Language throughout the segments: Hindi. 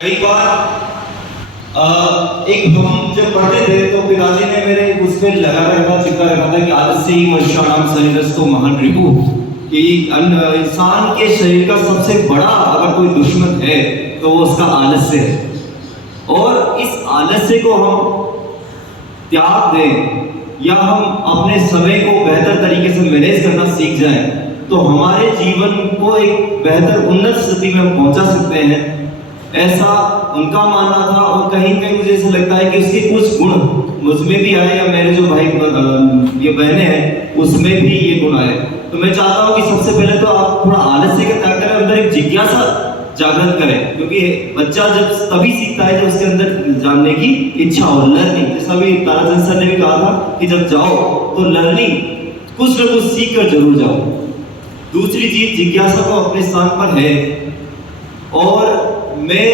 कई बार एक हम जब पढ़ते थे तो पिताजी ने मेरे उस पर लगा रखा चिपका रखा था कि आलसी मनुष्याणाम शरीरस्थो महान रिपु, कि इंसान के शरीर का सबसे बड़ा अगर कोई दुश्मन है तो वो उसका आलस्य है। और इस आलस्य को हम त्याग दें या हम अपने समय को बेहतर तरीके से मैनेज करना सीख जाएं तो हमारे जीवन को एक बेहतर उन्नत स्थिति में हम पहुंचा सकते हैं, ऐसा उनका मानना था। और कहीं कहीं मुझे ऐसा लगता है कि उसके कुछ गुण मुझमें भी आए या मेरे जो भाई ये बहनें हैं उसमें भी ये गुण आए। तो मैं चाहता हूँ कि सबसे पहले तो आप थोड़ा आलस्य का त्याग करें, अंदर एक जिज्ञासा जागृत करें, क्योंकि बच्चा जब तभी सीखता है जब उसके अंदर जानने की इच्छा हो, लर्निंग। जैसा भी ताराचंद सर ने भी कहा था कि जब जाओ तो लर्निंग कुछ न कुछ सीख कर जरूर जाओ। दूसरी चीज जिज्ञासा को अपने स्थान पर है। और मैं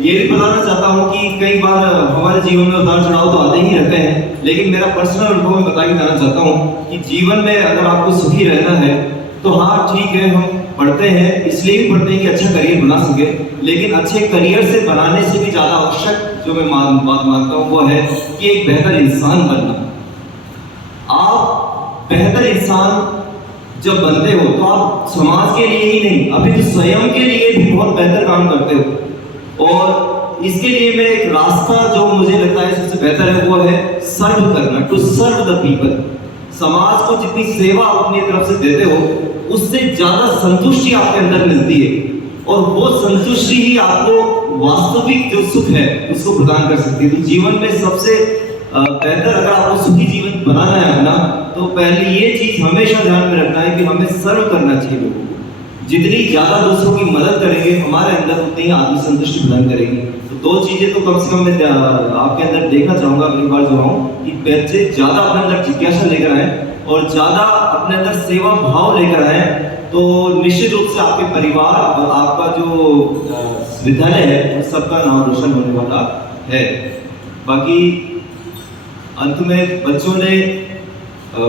ये भी बताना चाहता हूँ कि कई बार हमारे जीवन में उतार चढ़ाव तो आते ही रहते हैं, लेकिन मेरा पर्सनल अनुभव मैं बता के जाना चाहता हूँ कि जीवन में अगर आपको सुखी रहना है तो हाँ ठीक है, हम पढ़ते हैं इसलिए भी पढ़ते हैं कि अच्छा करियर बना सके, लेकिन अच्छे करियर से बनाने से भी ज़्यादा आवश्यक जो मैं बात मानता हूँ वो है कि एक बेहतर इंसान बनना। आप बेहतर इंसान जब बनते हो तो आप समाज के लिए ही नहीं अभी तो स्वयं के लिए भी बहुत बेहतर काम करते हो। और इसके लिए मैं एक रास्ता जो मुझे लगता है सबसे बेहतर है वो है सर्व करना, टू सर्व द पीपल। समाज को जितनी सेवा आप अपनी तरफ से देते हो उससे ज्यादा संतुष्टि आपके अंदर मिलती है, और वो संतुष्टि ही आपको वास्तविक जो सुख है उसको प्रदान कर सकती है। तो जीवन में सबसे बेहतर अगर आपको सुखी जीवन बनाना है अपना, तो पहले ये चीज हमेशा ध्यान में रखना है कि हमें सर्व करना चाहिए लोगों को। जितनी ज्यादा दूसरों की मदद करेंगे हमारे अंदर उतनी ही आत्मसंतुष्टि प्रदान करेगी। तो दो चीजें तो कम से कम मैं आपके अंदर देखना चाहूंगा अगली बार जो हूँ कि बच्चे ज्यादा अपने अंदर जिज्ञासा लेकर आए और ज्यादा अपने अंदर सेवा भाव लेकर आए, तो निश्चित रूप से आपके परिवार और आपका जो विद्यालय है उस सबका नाम रोशन होने वाला है। बाकी अंत में बच्चों ने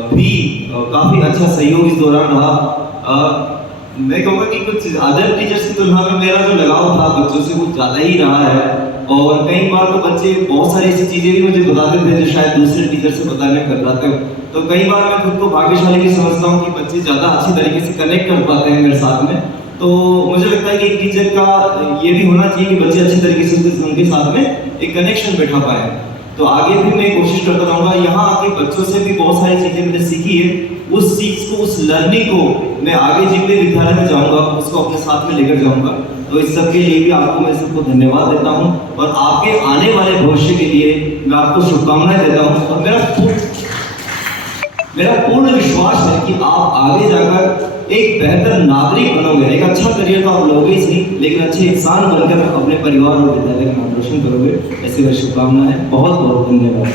भी काफी अच्छा सहयोग इस दौरान रहा। मैं कहूँगा कि कुछ अदर टीचर्स की तुलना में मेरा जो लगाव था बच्चों से कुछ ज़्यादा ही रहा है। और कई बार तो बच्चे बहुत सारी ऐसी चीज़ें भी मुझे बताते थे जो शायद दूसरे टीचर से बताने कर पाते हो। तो कई बार मैं खुद को भाग्यशाली भी समझता हूँ कि बच्चे ज़्यादा अच्छी तरीके से कनेक्ट कर पाते हैं मेरे साथ में। तो मुझे लगता है कि एक टीचर का ये भी होना चाहिए कि बच्चे अच्छी तरीके से उनके साथ में एक कनेक्शन बैठा पाए। तो आगे भी मैं कोशिश करता रहूँगा। यहाँ आके बच्चों से भी बहुत सारी चीज़ें मैंने सीखी है, उस चीज़ को, उस लर्निंग को मैं आगे जिन भी विद्यालय में जाऊँगा उसको अपने साथ में लेकर जाऊँगा। तो इस सब के लिए भी आपको मैं सबको धन्यवाद देता हूँ और आपके आने वाले भविष्य के लिए मैं आपको शुभकामनाएं देता हूँ। और मेरा पूर्ण विश्वास है कि आप आगे जाकर एक बेहतर नागरिक बनोगे, एक अच्छा करियर तो आप लोगे ही नहीं, लेकिन अच्छे इंसान बनकर अपने परिवार और विद्यालय का नाम रोशन करोगे। ऐसी मेरी शुभकामना है। बहुत बहुत धन्यवाद।